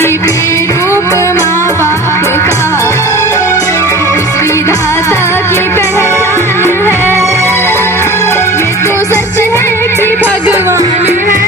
कि प्रेरूप माँ बाप का उस विधाता की पहचान है। ये तो सच है कि भगवान है।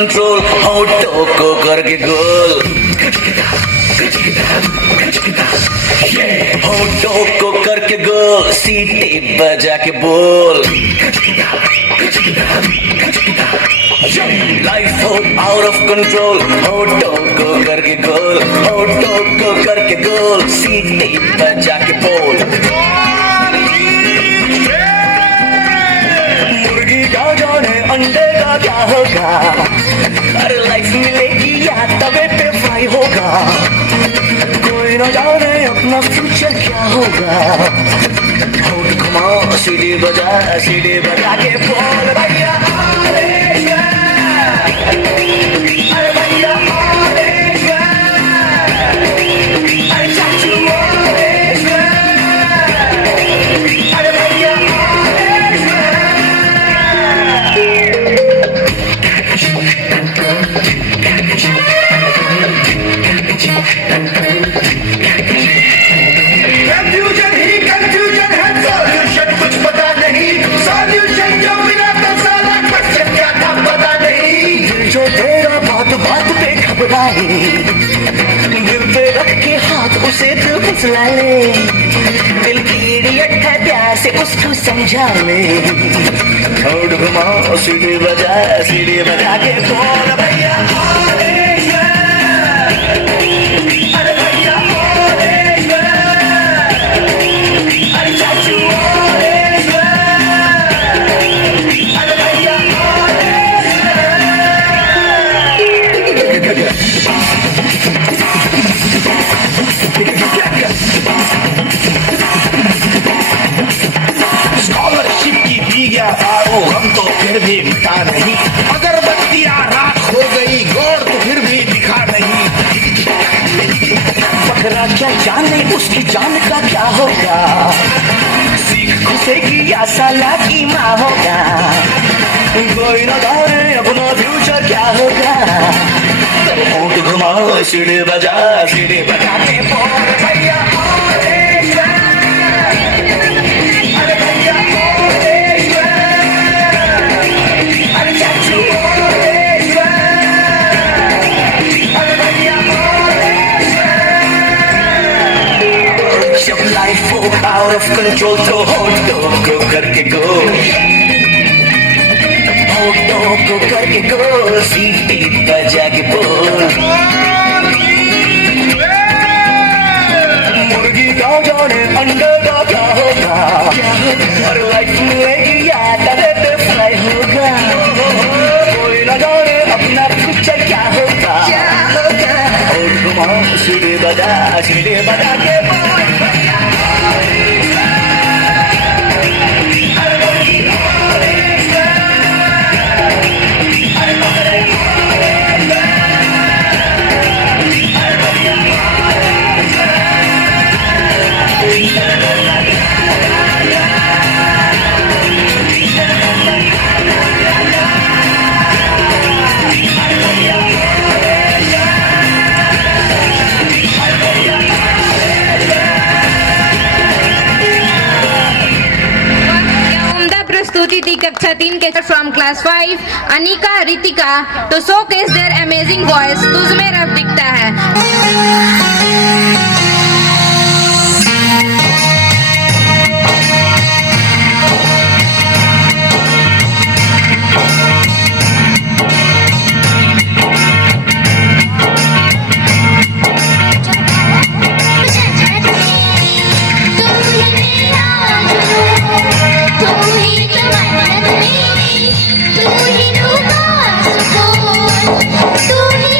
कंट्रोल, होठों को करके गोल, होठों को करके गोल, सीटी बजा के बोल, लाइफ हो आउट ऑफ कंट्रोल, होठों को करके गोल, होठों को करके गोल, सीटी बजा के बोल। मुर्गी का जाने अंडे का क्या होगा, अरे लाइफ मिलेगी या तवे पे फ्राई होगा, कोई न जाने अपना फ्यूचर क्या होगा। होठ घुमाओ, सीढ़ी बजा के बोल भैया अरे भैया अरे चाचू अरे भैया कंफ्यूजन ही कंफ्यूजन है, सॉल्यूशन कुछ पता नहीं, सॉल्यूशन जो मिला तो साला क्वेश्चन क्या था पता नहीं। दिल जो तेरा बात बात पे घबराए, दिल पे रख के हाथ उसे तो फिसला ले, दिल की इडियट है प्यार से उसको समझा ले। होठ घुमाओ, सीढ़ी बजा के बोल भैया अरे भैया अरे चाचू अरे भैया स्कॉलरशिप की दी गया दारू हम तो फिर भी मिटा नहीं, अगरबत्तियां राख हो गई गौर तो फिर भी दिखा नहीं। बकरा क्या जाने उसकी जान का क्या होगा, सीख घुसेगी या साला की माँ होगा, कोई न जाने अपना फ्यूचर क्या होगा। होठ घुमाओ, सीढ़ी बजा के बोल भैया अरे भैया अरे चाचू अरे भैया जब लाइफ हो आउट ऑफ कंट्रोल तो होठों को करके गोल, होठों को करके गोल, सीटी बजा के बोल। मुर्गी का जाने अंडे का क्या होगा, और लाइफ मिलेगी या तवे पे फ्राई होगा, कोई न जाने अपना फ्यूचर क्या होगा। होठ घुमाओ, सीढ़ी बजा के बोल भैया थी कक्षा 3 के from class 5 Anika Ritika to showcase their amazing voice तुझ में रब दिखता है। तू ही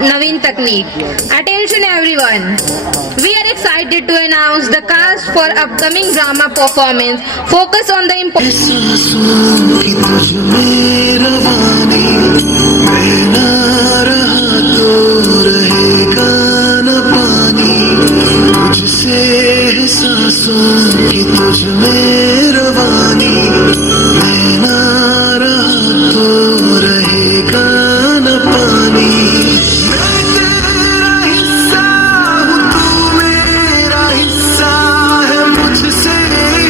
Naveen Technique. Attention everyone. We are excited to announce the cast for upcoming drama performance. Focus on the important. सांसों की तुझ में रवानी मैं ना रहा तो रहेगा न पानी तुझसे है सांसों की तुझ में रवानी मैं ना रहा तो रहेगा न पानी मैं तेरा हिस्सा हूँ तू मेरा हिस्सा है मुझसे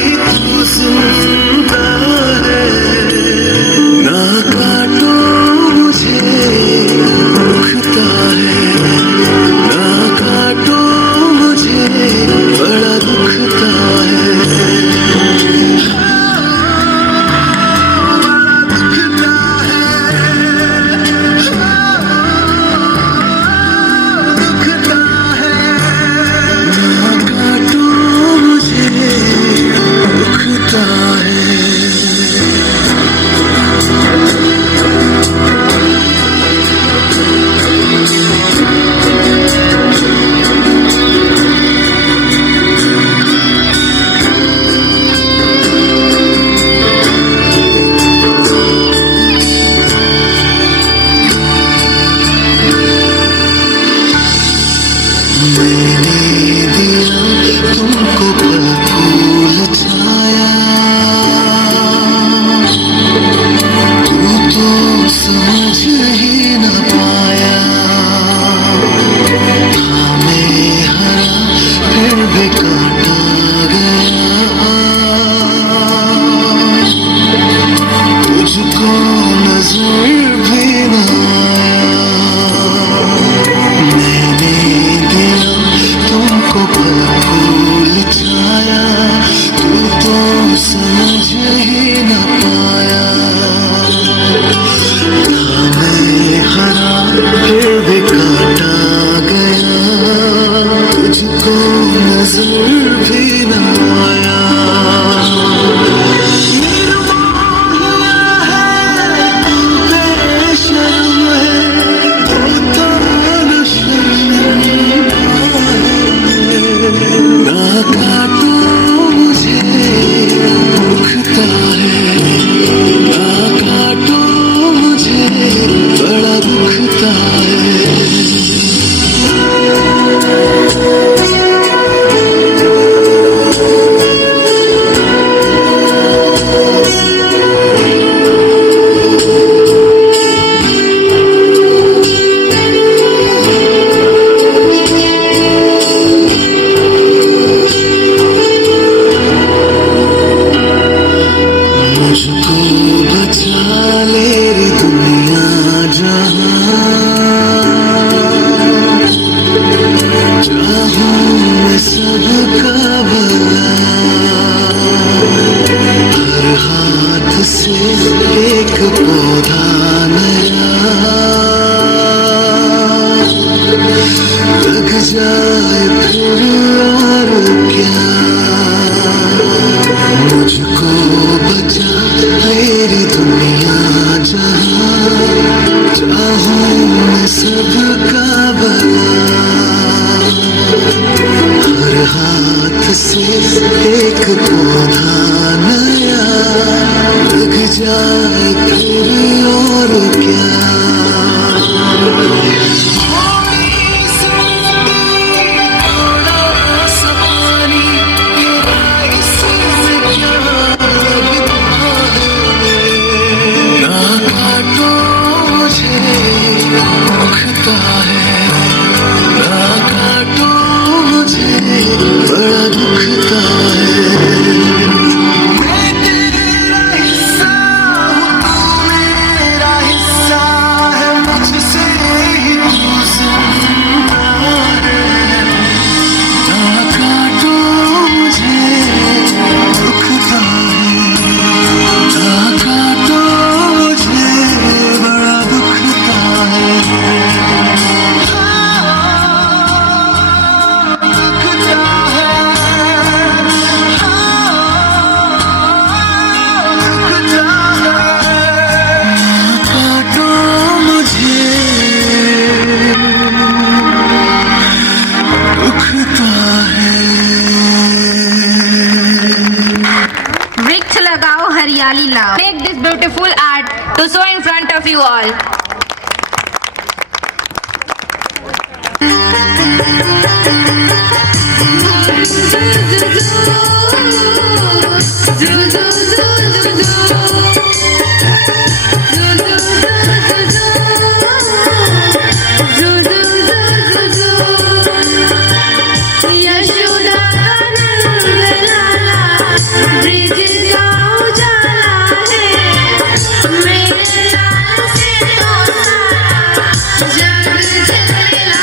ही तू जिंदा है ना काटो मुझे दुखता है ना काटो मुझे बड़ा दुखता है जाए फिर और क्या। थोड़ी सी मिट्टी, थोड़ा सा पानी, तेरा इसमें क्या लगता है। ना काटो मुझे दुखता है, ना काटो मुझे बड़ा दुखता है। मैं तेरा हिस्सा हूँ, तू मेरा हिस्सा है, मुझसे ही तू जिंदा है। ना काटो मुझे दुखता है, ना काटो मुझे बड़ा दुखता है। वृक्ष लगाओ हरियाली लाओ. Make this beautiful art to show in front of you all. Yashoda bridge का उजाला है, मेरे लाल से तो सारा जग चलेगा।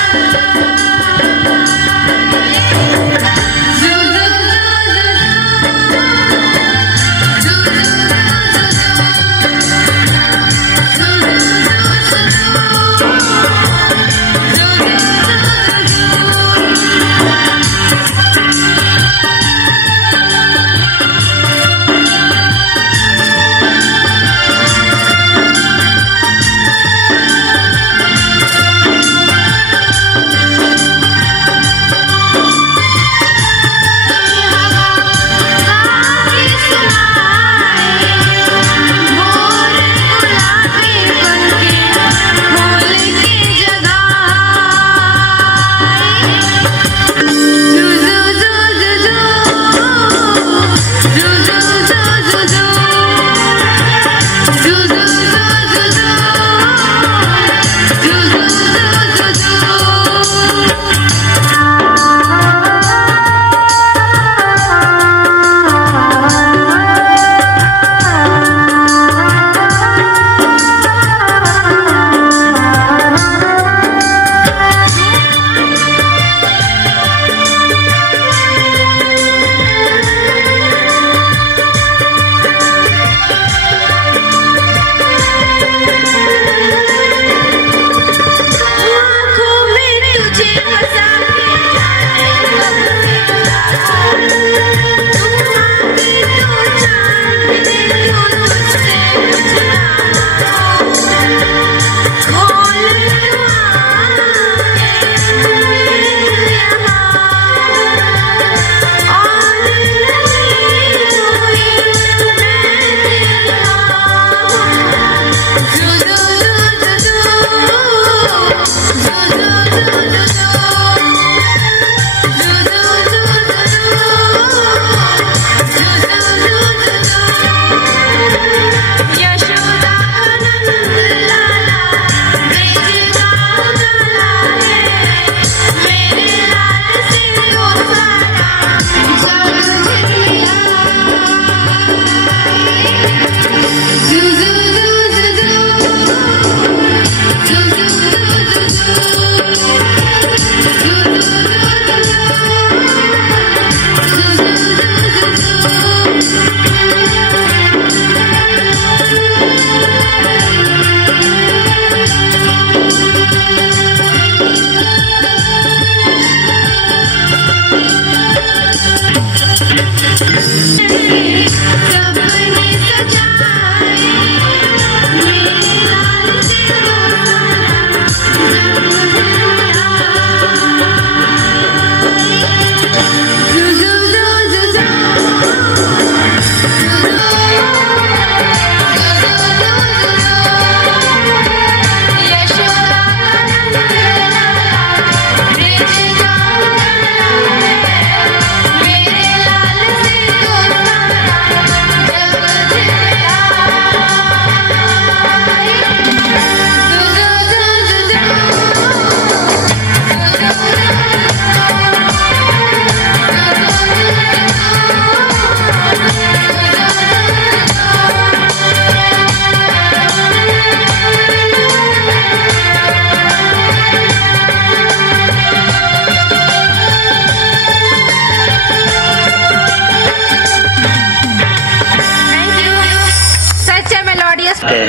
है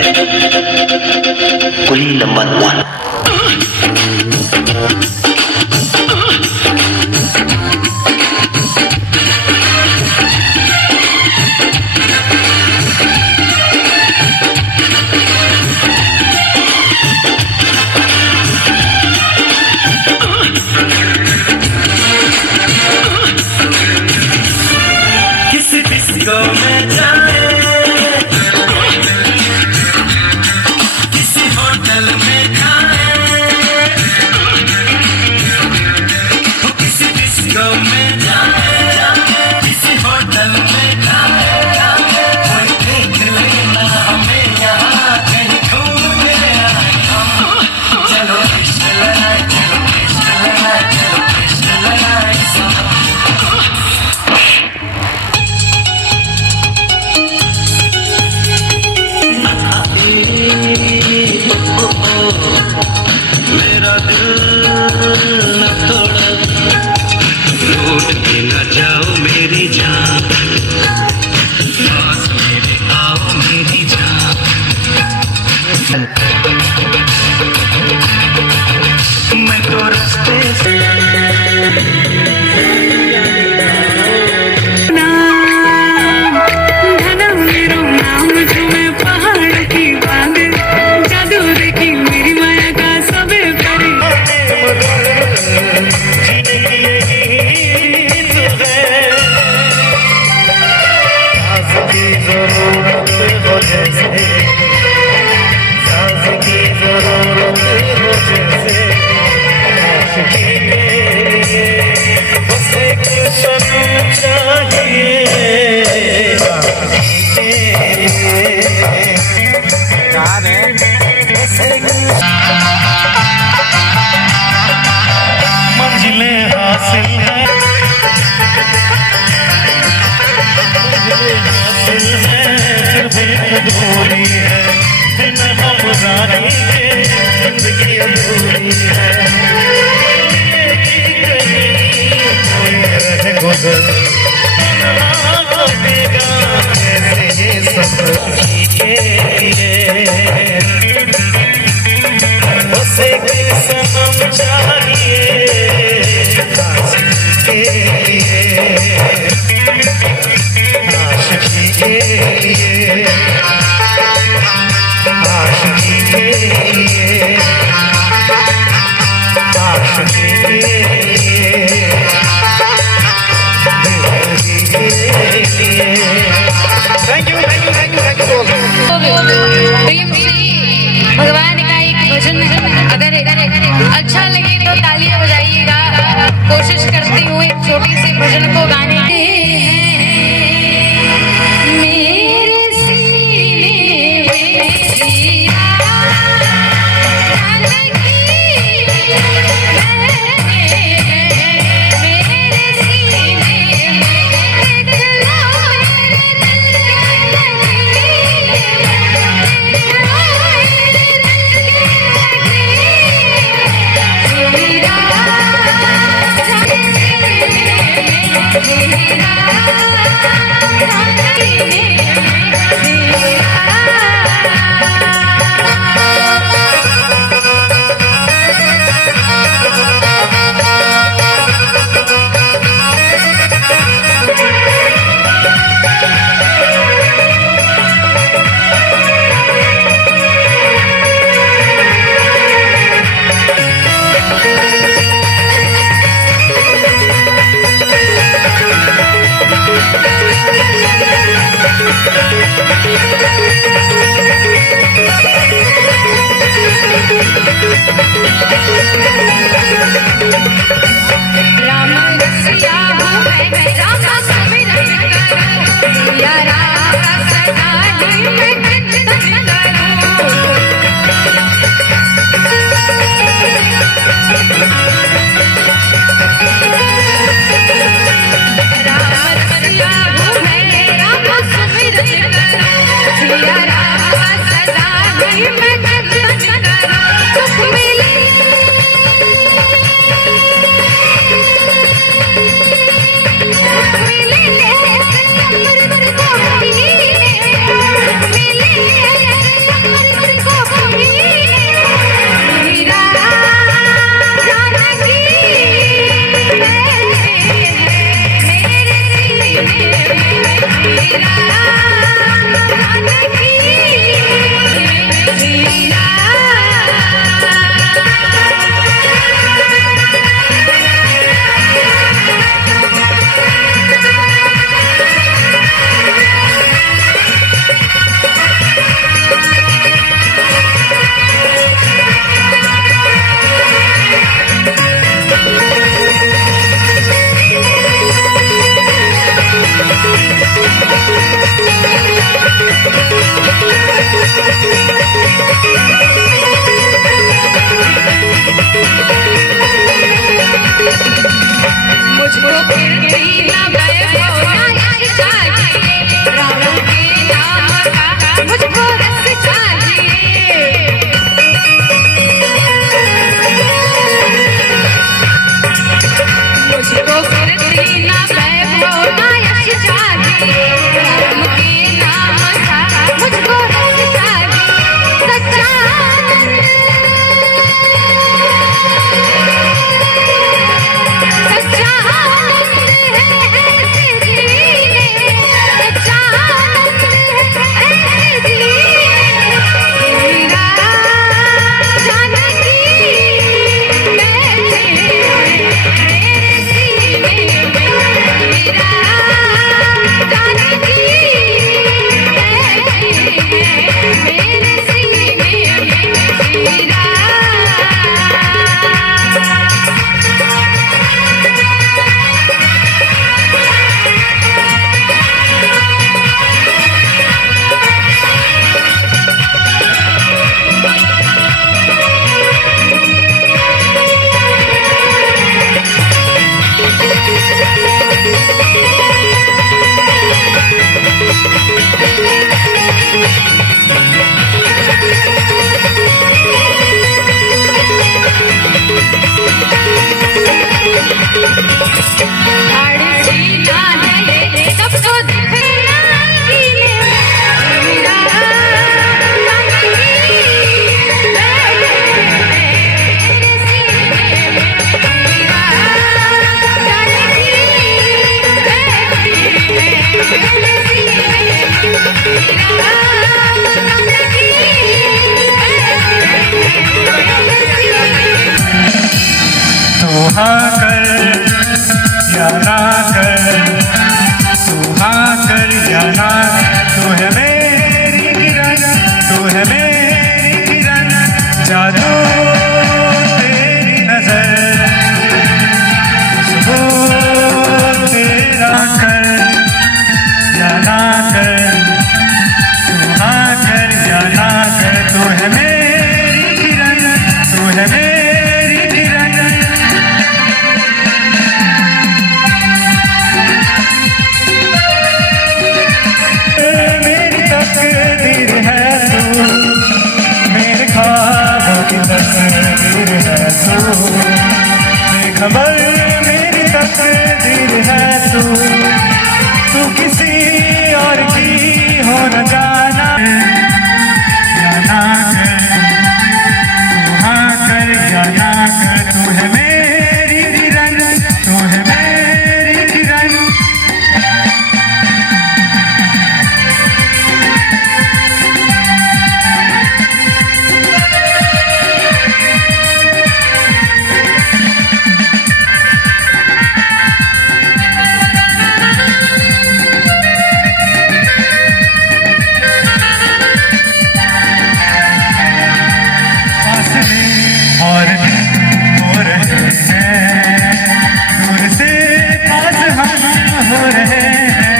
कुली नंबर 1। मेरा दिल न तोड़ो, लूट के न जाओ मेरी जान, पास मेरे आओ मेरी जान। मैं तो रास्ते से मंजिलें हासिल है, सिर्फ एक अधूरी है, बिन हमरानी के जिंदगी अधूरी है। कोई रह गुजर कैसे सफर बस एक सनम चाहिए आशिकी के लिए, आशिकी के लिए, आशिकी के लिए, thank you thank you thank you thank you. प्रेम से भगवान का एक भजन अगर अच्छा लगे तो तालियां बजाइएगा। कोशिश करती हूँ एक छोटी सी भजन को गाने की। मेरे सीने में जिया लगी है, मेरे सीने में जला मेरे दिल हाँ कर या ना कर, तू हाँ कर या ना, तू है मेरी किरण, तू है मेरी किरण, जादू तेरी नजर, खुशबू तेरा कर या ना कर, तू हाँ कर या ना कर, तू है मेरी किरण, तू है मेरी किरण। मेरी तकदीर है तू, मेरे ख्वाबों की तकदीर है तू, बेखबर मेरी तकदीर है तू, तू किसी और की हो न जाना या ना कर, तू हाँ कर या ना कर, तू है मेरी किरण, तू है मेरी किरण। फासले और हो रहे हैं, दूर से पास हम हो रहे हैं,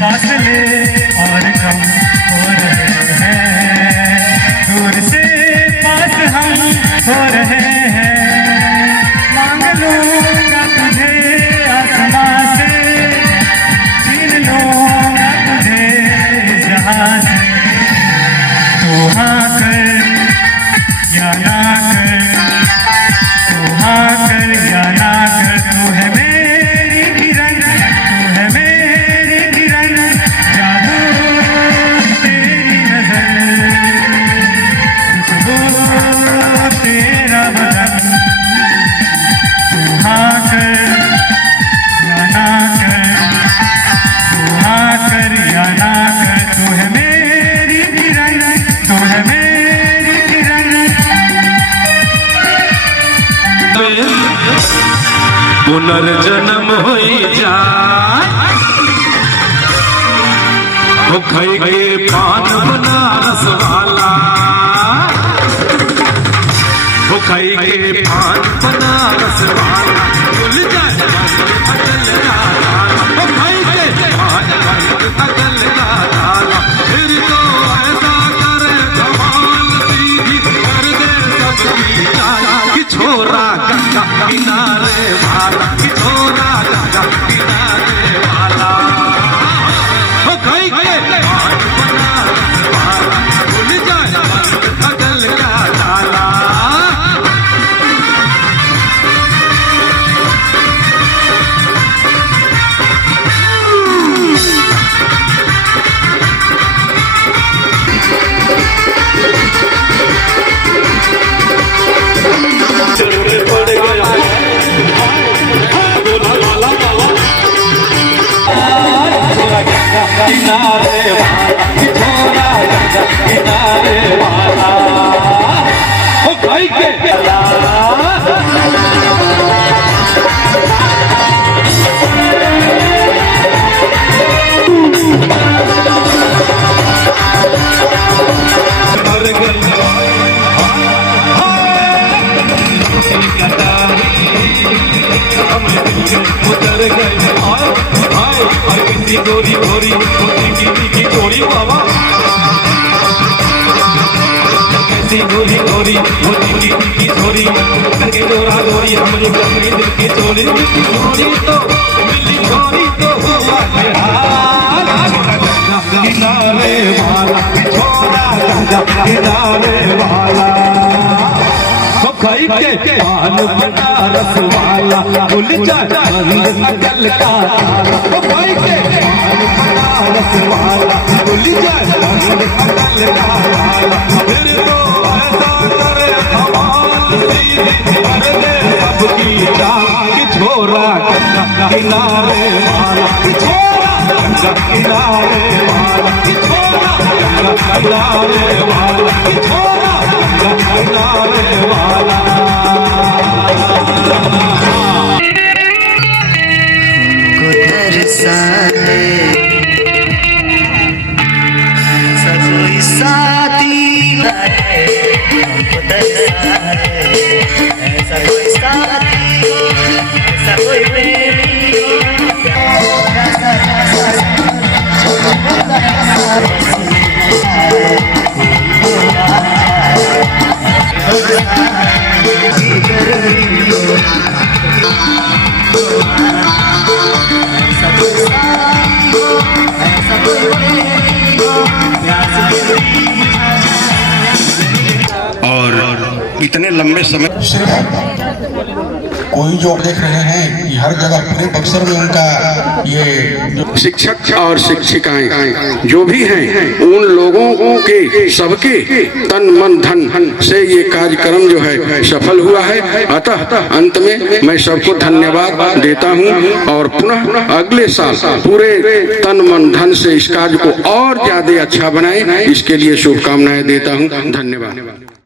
फासले और कम हो रहे हैं, दूर से पास हम हो रहे हैं, मांग लूंगा तुझे आसमां से, छीन लूंगा तुझे जहां से, तू हाँ कर या ना कर, तू हाँ कर या ना कर, तू है मेरी किरण, तू है मेरी किरण, जादू तेरी नजर, खुशबू तेरा बदन, तू हाँ कर या ना कर, तू हाँ कर या ना कर, तू है मेरी किरण, तू है मेरी किरण। पुनर्जन्म होई जा, वो खाई के पान बनारस वाला, वो खाई के पान बनारस वाला, भूल जाए अटल का ताला, वो खाई के पान अटल का ताला, फिर तो ऐसा करे कमाल सीधी कर दे सबकी चाला, कि छोरा गंगा किनारे वाला, कि छोरा गंगा किनारे वाला, वो खाई के पान बनारस वाला, भूल जाए अटल का ताला। किनारे वाला, छोरा गंगा किनारे वाला, ओ भाई के उतर गए गोरी गोरी की चोरी बाबा, कैसी गोरी गोरी की चोरी करके डोरा डोरी हमने अपनी दिल की चोरी, चोरी तो मिली चोरी तो हुआ किनारे वाला, छोरा किनारे वाला, खाई के पान बनारस वाला, भूल जाए अकल का ताला, खाई के पान बनारस वाला, भूल जाए अकल का ताला, फिर तो ऐसा करे कमाल सीधी कर दे सबकी जान, कि छोरा गंगा किनारे वाला, कि छोरा गंगा किनारे वाला, कि छोरा गंगा किनारे वाला, कि छोरा गंगा किनारे वाला। को तरसाए ऐसा कोई साथी है, हमको तरसाए ऐसा कोई साथी हो, ऐसा कोई प्रेमी हो। और इतने लंबे समय कोई जो देख रहे हैं कि हर जगह पूरे बक्सर में उनका ये शिक्षक और शिक्षिकाएं जो भी हैं उन लोगों के सबके तन मन धन से ये कार्यक्रम जो है सफल हुआ है। अतः अंत में मैं सबको धन्यवाद देता हूं और पुनः अगले साल पूरे तन मन धन से इस कार्य को और ज्यादा अच्छा बनाएं, इसके लिए शुभकामनाएं देता हूं। धन्यवाद।